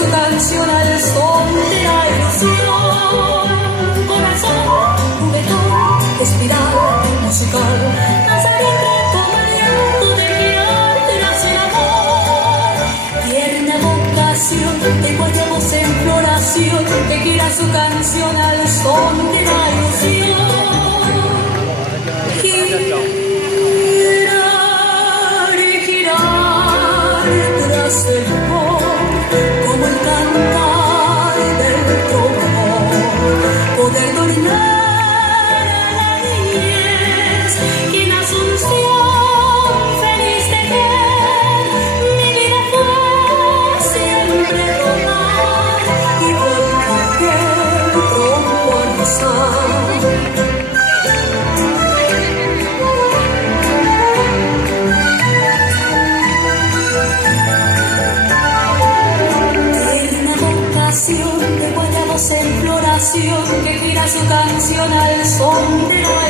su canción al son de la ilusión. Corazón, juguetón, espiral, musical, danzariente como el viento de mi arte nace el amor. Tierna vocación de guayabos en floración, que gira su canción al son de la ilusión. Girar y girar tras el como el cantar del trovador, poder dominar a la niñez y en asunción feliz de que mi vida fue siempre rodar y por aquel trompo alzar. De guayabos en floración, que gira su canción al son de la